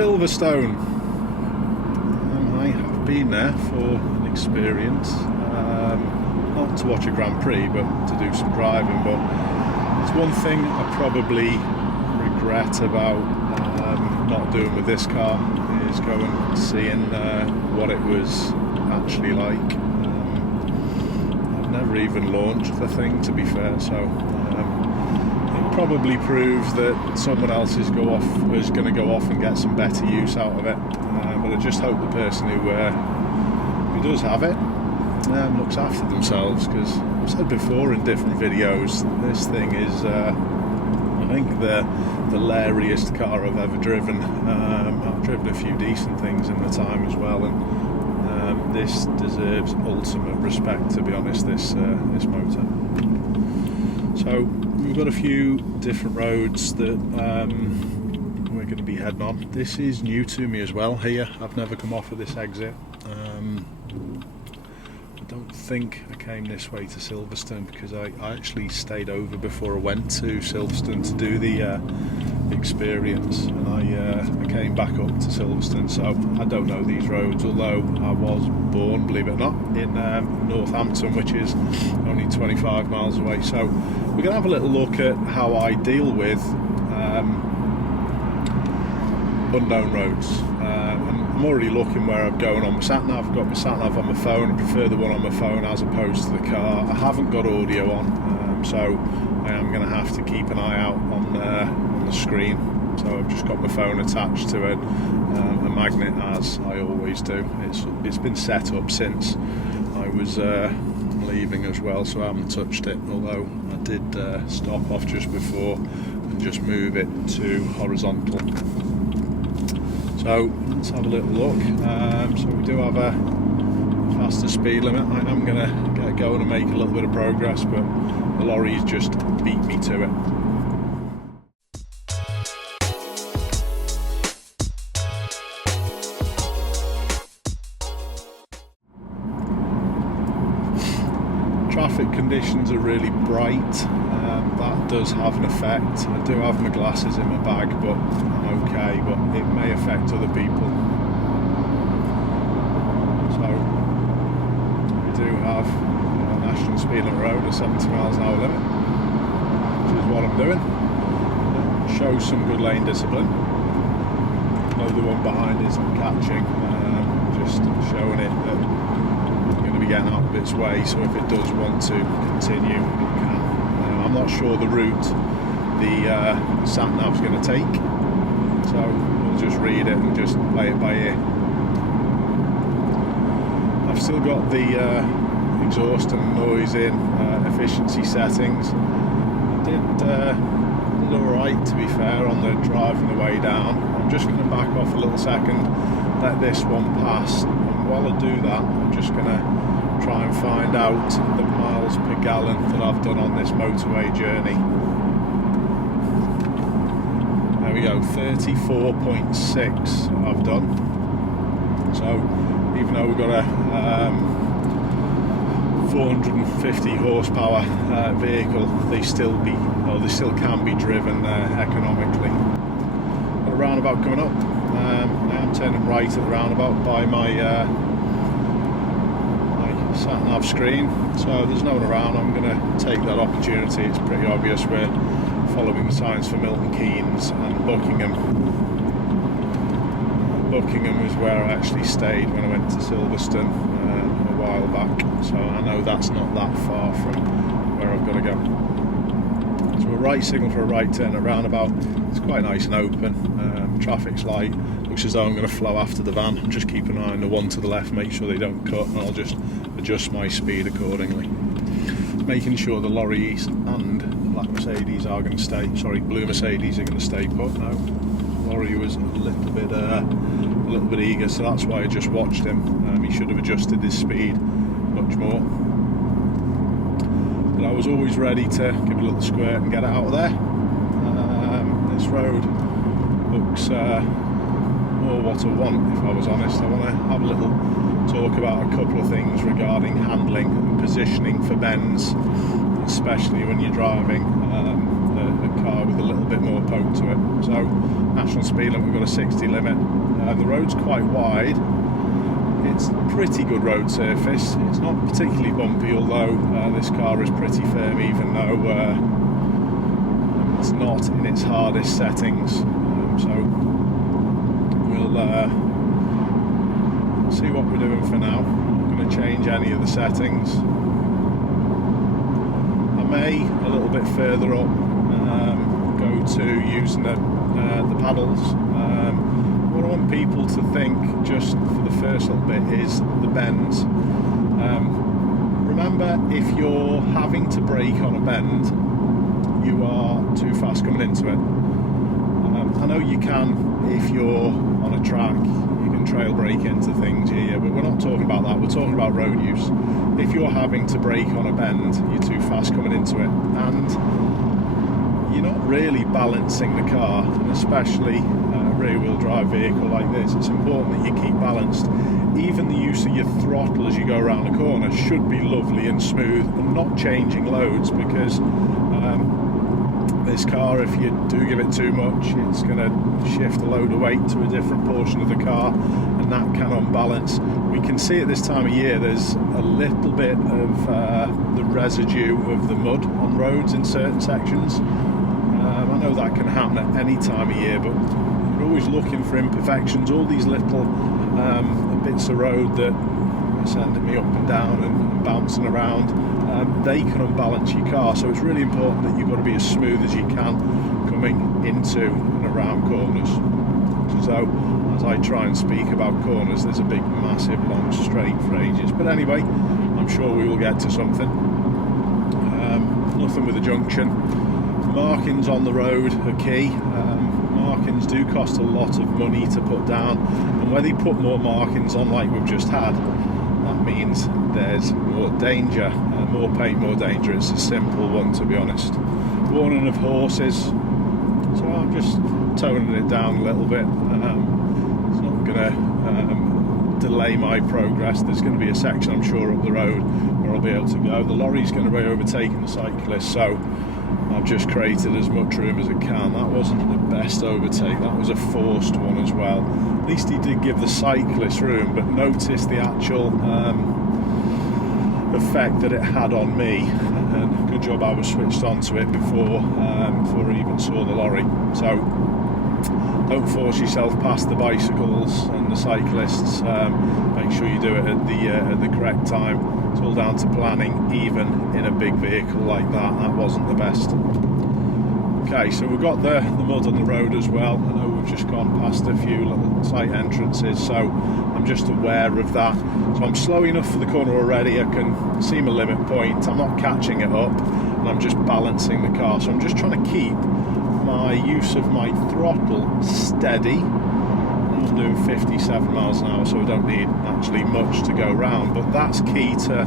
Silverstone. I have been there for an experience, not to watch a Grand Prix, but to do some driving. But it's one thing I probably regret about not doing with this car is going and seeing what it was actually like. I've never even launched the thing, to be fair, so it probably proves that someone else is going to go off and get some better use out of it. But I just hope the person who does have it looks after themselves, because I've said before in different videos, this thing is I think the lairiest car I've ever driven. I've driven a few decent things in the time as well, and this deserves ultimate respect, to be honest, this motor. So we've got a few different roads that we're going to be heading on. This is new to me as well here. I've never come off of this exit. I don't think I came this way to Silverstone, because I actually stayed over before I went to Silverstone to do the experience, and I came back up to Silverstone, so I don't know these roads, although I was born, believe it or not, in Northampton, which is only 25 miles away. So we're going to have a little look at how I deal with unknown roads. I'm already looking where I'm going on my sat-nav. I've got my sat-nav on my phone. I prefer the one on my phone as opposed to the car. I haven't got audio on, so I am going to have to keep an eye out on the screen. So I've just got my phone attached to a magnet, as I always do. It's been set up since I was leaving as well, so I haven't touched it, although I did stop off just before and just move it to horizontal. So let's have a little look. So we do have a faster speed limit. I am going to get going and make a little bit of progress, but the lorries just beat me to it. Traffic conditions are really bright. That does have an effect. I do have my glasses in my bag, but I'm okay, but it may affect other people. So we do have a national speed limit road, a 70 miles an hour limit, which is what I'm doing. Shows some good lane discipline. I know the one behind is catching, just showing it that I'm going to be getting out of its way, so if it does want to continue, it can. I'm not sure the route the sat-nav's going to take, so we'll just read it and just play it by ear. I've still got the exhaust and noise in efficiency settings. I did alright, to be fair, on the drive on the way down. I'm just going to back off a little second, let this one pass, and while I do that, I'm just going to try and find out the miles per gallon that I've done on this motorway journey. There we go, 34.6 I've done. So even though we've got a 450 horsepower vehicle, they still can be driven economically. Got a roundabout coming up. I am turning right at the roundabout by my sat-nav screen, so there's no one around. I'm going to take that opportunity. It's pretty obvious we're following the signs for Milton Keynes and Buckingham. Buckingham was where I actually stayed when I went to Silverstone a while back, so I know that's not that far from where I've got to go. So a right signal for a right turn at roundabout. It's quite nice and open. Traffic's light. Looks as though I'm going to flow after the van. Just keep an eye on the one to the left, make sure they don't cut, and I'll just adjust my speed accordingly. Making sure the lorries and black Mercedes are going to stay, blue Mercedes are going to stay put. No, the lorry was a little bit eager, so that's why I just watched him. He should have adjusted his speed much more. But I was always ready to give it a little squirt and get it out of there. This road looks more what I want, if I was honest. I want to have a little talk about a couple of things regarding handling and positioning for bends. especially when you're driving a car with a little bit more poke to it. So national speed limit, we've got a 60 limit. The road's quite wide. It's pretty good road surface. It's not particularly bumpy, although this car is pretty firm, even though it's not in its hardest settings. So we'll see what we're doing for now. I'm not going to change any of the settings. I may, a little bit further up, go to using the paddles. What I want people to think, just for the first little bit, is the bends. Remember, if you're having to brake on a bend, you are too fast coming into it. I know you can, if you're on a track, you can trail brake into things here, but we're not talking about that. We're talking about road use. If you're having to brake on a bend, you're too fast coming into it, and you're not really balancing the car, and especially a rear-wheel drive vehicle like this, it's important that you keep balanced. Even the use of your throttle as you go around a corner should be lovely and smooth and not changing loads, because this car, if you do give it too much, it's going to shift a load of weight to a different portion of the car, and that can unbalance. We can see at this time of year there's a little bit of the residue of the mud on roads in certain sections. I know that can happen at any time of year, but we're always looking for imperfections. All these little bits of road that are sending me up and down and bouncing around, they can unbalance your car. So it's really important that you've got to be as smooth as you can coming into and around corners. So as I try and speak about corners, there's a big, massive, long straight for ages. But anyway, I'm sure we will get to something. Nothing with a junction. Markings on the road are key. Markings do cost a lot of money to put down, and whether you put more markings on like we've just had, that means there's more danger, more paint, more danger. It's a simple one, to be honest. Warning of horses, so I'm just toning it down a little bit. It's not going to delay my progress. There's going to be a section, I'm sure, up the road where I'll be able to go. The lorry's going to be overtaking the cyclist, so I've just created as much room as I can. That wasn't the best overtake, that was a forced one as well. At least he did give the cyclist room, but notice the actual effect that it had on me. And good job I was switched onto it before I even saw the lorry. So don't force yourself past the bicycles and the cyclists. Make sure you do it at the correct time. It's all down to planning, even in a big vehicle like that. That wasn't the best. Okay, so we've got the mud on the road as well. I know we've just gone past a few little site entrances, so I'm just aware of that. So I'm slow enough for the corner already. I can see my limit point. I'm not catching it up, and I'm just balancing the car. So I'm just trying to keep my use of my throttle steady. I'm doing 57 miles an hour, so I don't need actually much to go round, but that's key to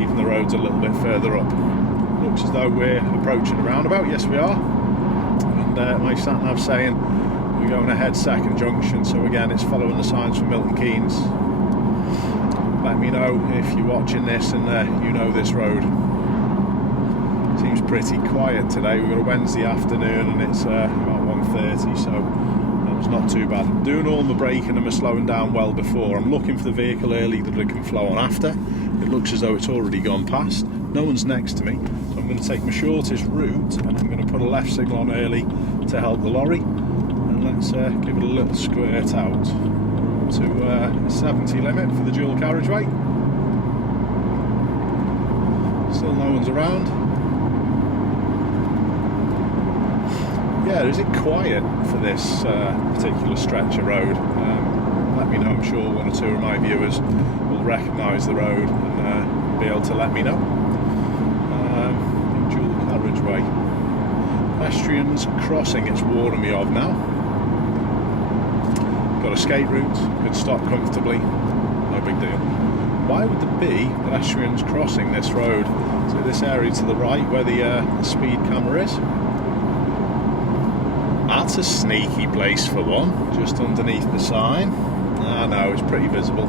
even the roads a little bit further up. Looks as though we're approaching a roundabout. Yes, we are. And my sat nav saying we're going ahead second junction, so again it's following the signs from Milton Keynes. Let me know if you're watching this and you know this road. Seems pretty quiet today. We've got a Wednesday afternoon and it's about 1:30, so it's not too bad. I'm doing all my braking and I'm slowing down well before. I'm looking for the vehicle early that I can flow on after. It looks as though it's already gone past. No one's next to me, so I'm going to take my shortest route and I'm going to put a left signal on early to help the lorry. And let's give it a little squirt out to 70 limit for the dual carriageway. Still no one's around. Yeah, is it quiet for this particular stretch of road? Let me know. I'm sure one or two of my viewers will recognise the road and be able to let me know. Dual carriageway. Pedestrians crossing, it's warning me of now. Got a skate route, could stop comfortably, no big deal. Why would there be pedestrians crossing this road? So this area to the right where the speed camera is. That's a sneaky place for one, just underneath the sign. Ah no, it's pretty visible.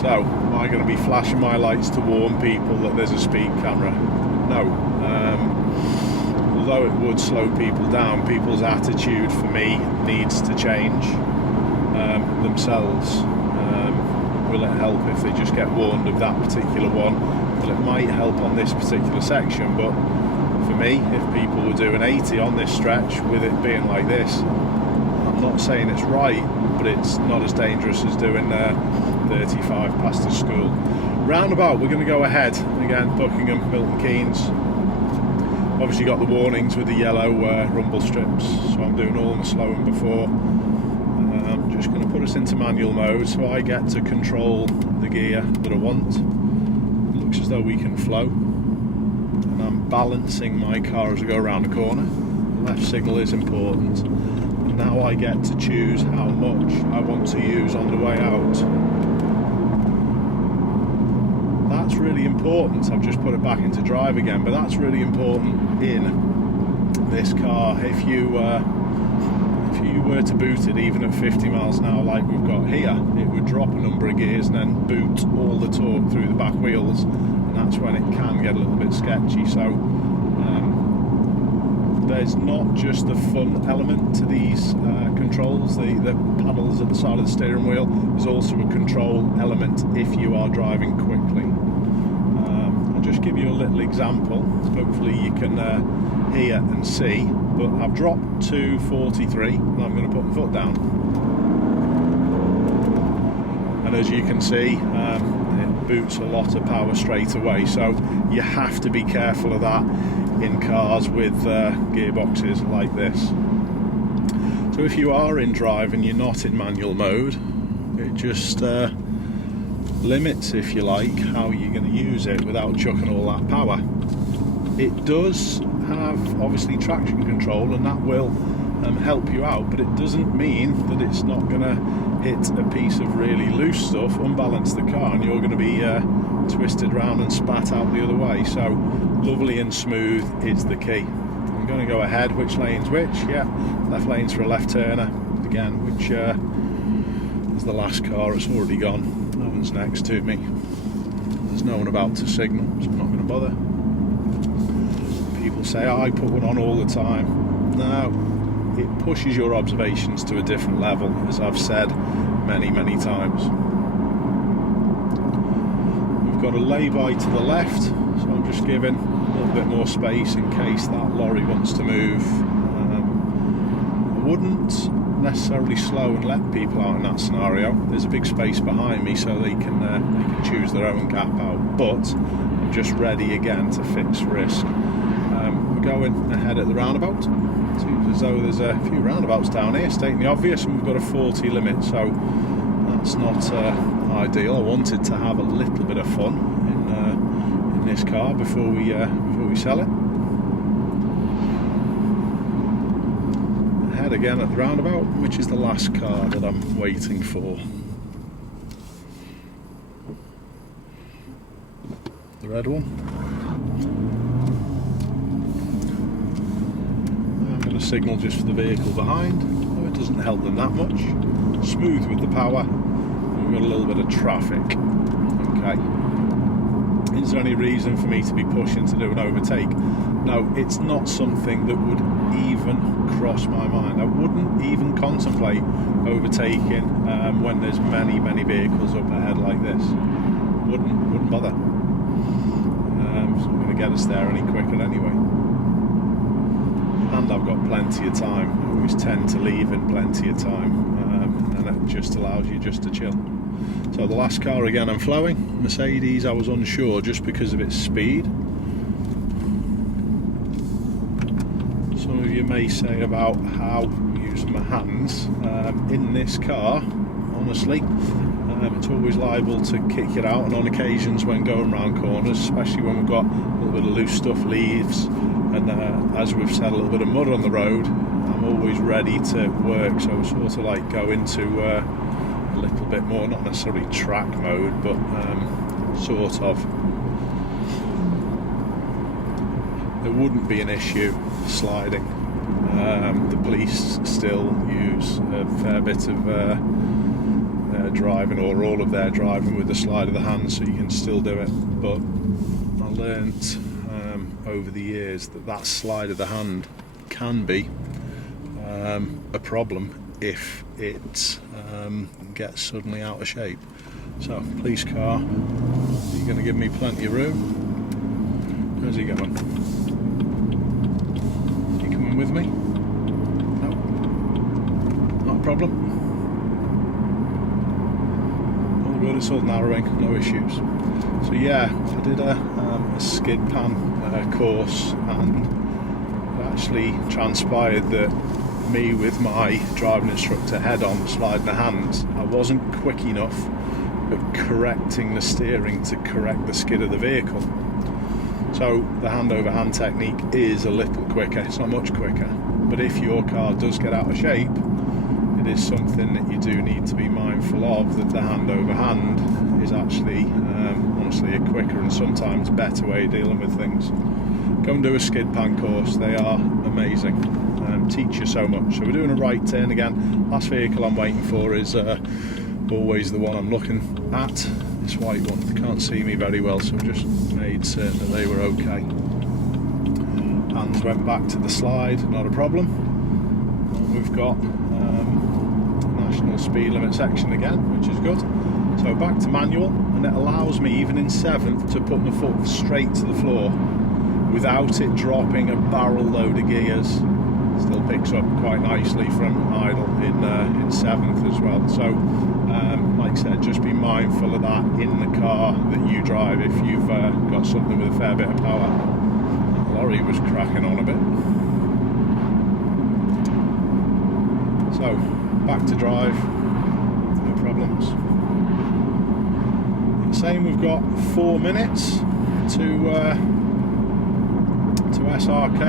So, am I going to be flashing my lights to warn people that there's a speed camera? No. Although it would slow people down, people's attitude for me needs to change themselves. Will it help if they just get warned of that particular one? Well, it might help on this particular section, but for me, if people were doing 80 on this stretch with it being like this, I'm not saying it's right, but it's not as dangerous as doing 35 past the school. Roundabout, we're going to go ahead again, Buckingham, Milton Keynes. Obviously got the warnings with the yellow rumble strips, so I'm doing all my slowing before. I'm just going to put us into manual mode so I get to control the gear that I want. It looks as though we can flow, and I'm balancing my car as I go around the corner. The left signal is important, and now I get to choose how much I want to use on the way out. That's really important. I've just put it back into drive again, but that's really important in this car. If you were to boot it even at 50 miles an hour like we've got here, it would drop a number of gears and then boot all the torque through the back wheels, and that's when it can get a little bit sketchy. So there's not just the fun element to these controls, the paddles at the side of the steering wheel. There's also a control element if you are driving quickly. I'll just give you a little example. Hopefully you can hear and see, but I've dropped to 43 and I'm going to put my foot down. And as you can see, it boots a lot of power straight away, so you have to be careful of that in cars with gearboxes like this. So if you are in drive and you're not in manual mode, it just limits, if you like, how you're going to use it without chucking all that power. It does have obviously traction control, and that will help you out, but it doesn't mean that it's not going to hit a piece of really loose stuff, unbalance the car, and you're going to be twisted round and spat out the other way. So lovely and smooth is the key. I'm going to go ahead. Which lane's which? Yeah, left lane's for a left turner again, which is the last car. It's already gone. No one's next to me. There's no one about to signal, so I'm not going to bother. People say, oh, I put one on all the time. No, it pushes your observations to a different level, as I've said many times. We've got a lay-by to the left, so I'm just giving a little bit more space in case that lorry wants to move. I wouldn't necessarily slow and let people out in that scenario. There's a big space behind me, so they can choose their own gap out, but I'm just ready again to fix risk. We're going ahead at the roundabout. Seems as though there's a few roundabouts down here, stating the obvious, and we've got a 40 limit, so that's not ideal. I wanted to have a little bit of fun in this car before we sell it. Ahead again at the roundabout, which is the last car that I'm waiting for. The red one. Signal just for the vehicle behind. Oh, it doesn't help them that much. Smooth with the power. We've got a little bit of traffic. Okay. Is there any reason for me to be pushing to do an overtake? No, it's not something that would even cross my mind. I wouldn't even contemplate overtaking when there's many vehicles up ahead like this. Wouldn't bother. It's not going to get us there any quicker anyway. And I've got plenty of time. I always tend to leave in plenty of time, and it just allows you just to chill. So the last car again I'm flowing. Mercedes, I was unsure just because of its speed. Some of you may say about how I'm using my hands. In this car, honestly, it's always liable to kick it out, and on occasions when going around corners, especially when we've got a little bit of loose stuff, leaves, and as we've said, a little bit of mud on the road, I'm always ready to work. So sort of like go into a little bit more, not necessarily track mode, but sort of. There wouldn't be an issue sliding. The police still use a fair bit of their driving, or all of their driving, with the slide of the hand, so you can still do it. But I learnt over the years that slide of the hand can be a problem if it gets suddenly out of shape. So, police car, you're going to give me plenty of room. Where's he going? You coming with me? No, not a problem. All good, it's all narrowing, no issues. So yeah, I did a skid pan course, and it actually transpired that me with my driving instructor head on, sliding the hands, I wasn't quick enough at correcting the steering to correct the skid of the vehicle. So the hand over hand technique is a little quicker, it's not much quicker, but if your car does get out of shape, it is something that you do need to be mindful of, that the hand over hand is actually honestly a quicker and sometimes better way of dealing with things. Go and do a skid pan course, they are amazing, teach you so much. So we're doing a right turn again. Last vehicle I'm waiting for is always the one I'm looking at, this white one. They can't see me very well, so I've just made certain that they were okay. Hands went back to the slide, not a problem. We've got national speed limit section again, which is good. So back to manual, and it allows me, even in 7th, to put my foot straight to the floor without it dropping a barrel load of gears. Still picks up quite nicely from idle in 7th as well. So like I said, just be mindful of that in the car that you drive if you've got something with a fair bit of power. That lorry was cracking on a bit. So back to drive, no problems. Same, we've got 4 minutes to SRK.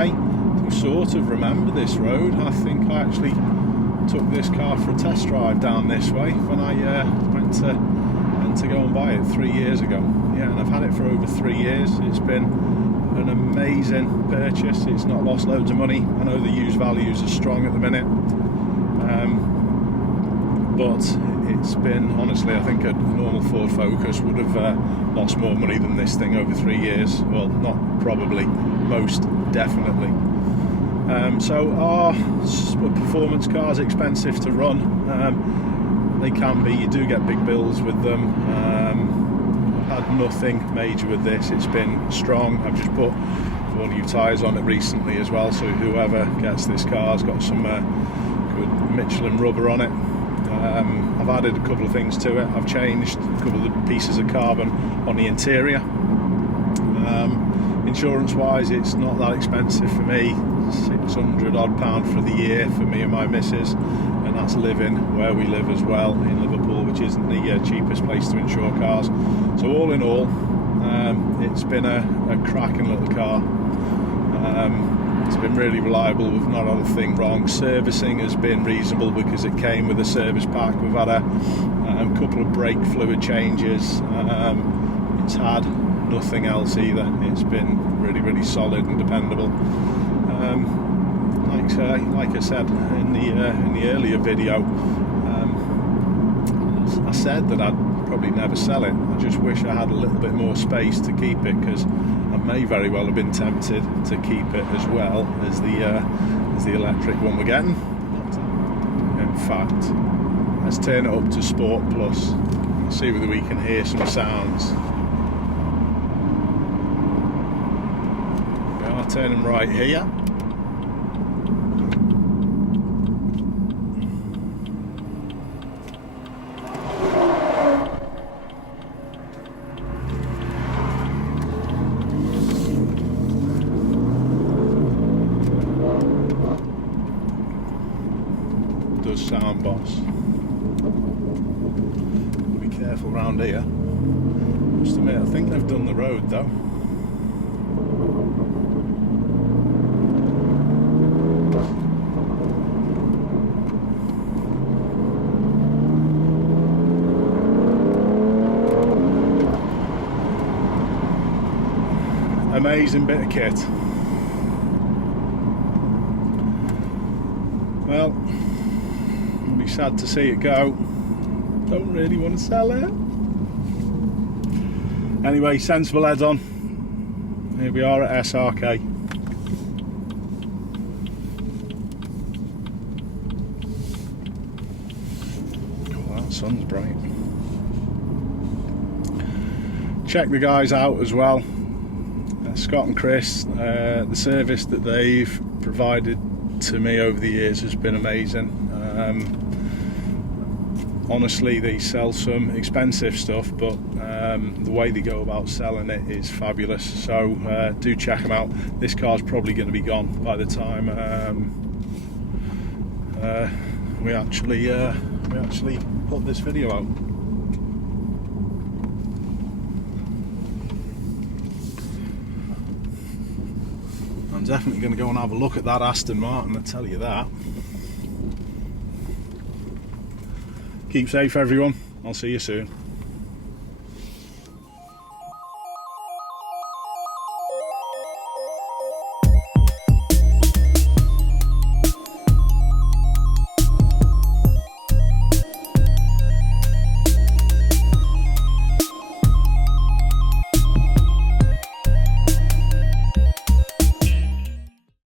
I sort of remember this road. I think I actually took this car for a test drive down this way when I went to go and buy it 3 years ago. Yeah, and I've had it for over 3 years. It's been an amazing purchase. It's not lost loads of money. I know the used values are strong at the minute, but it's been, honestly, I think a normal Ford Focus would have lost more money than this thing over 3 years. Well, not probably, most definitely. So are performance cars expensive to run? They can be. You do get big bills with them. I've had nothing major with this. It's been strong. I've just put 4 new tyres on it recently as well, so whoever gets this car's got some good Michelin rubber on it. I've added a couple of things to it. I've changed a couple of the pieces of carbon on the interior. Insurance wise, it's not that expensive for me, £600 odd for the year for me and my missus, and that's living where we live as well, in Liverpool, which isn't the cheapest place to insure cars. So all in all, it's been a cracking little car. It's been really reliable, we've not had a thing wrong. Servicing has been reasonable because it came with a service pack. We've had a couple of brake fluid changes. It's had nothing else either. It's been really, really solid and dependable. Like I said in the earlier video, I said that I'd probably never sell it. I just wish I had a little bit more space to keep it, because I may very well have been tempted to keep it as well as the electric one we're getting. In fact, let's turn it up to Sport Plus, see whether we can hear some sounds. We are turning right here. Does sound, boss. Be careful round here. Just a minute, I think they've done the road though. Amazing bit of kit. Well, it'll be sad to see it go. don't really want to sell it. Anyway, sensible head on. Here we are at SRK. Oh, that sun's bright. Check the guys out as well. Scott and Chris, the service that they've provided to me over the years has been amazing. Honestly, they sell some expensive stuff, but the way they go about selling it is fabulous. So do check them out. This car's probably going to be gone by the time we actually put this video out. I'm definitely going to go and have a look at that Aston Martin, I'll tell you that. Keep safe, everyone. I'll see you soon.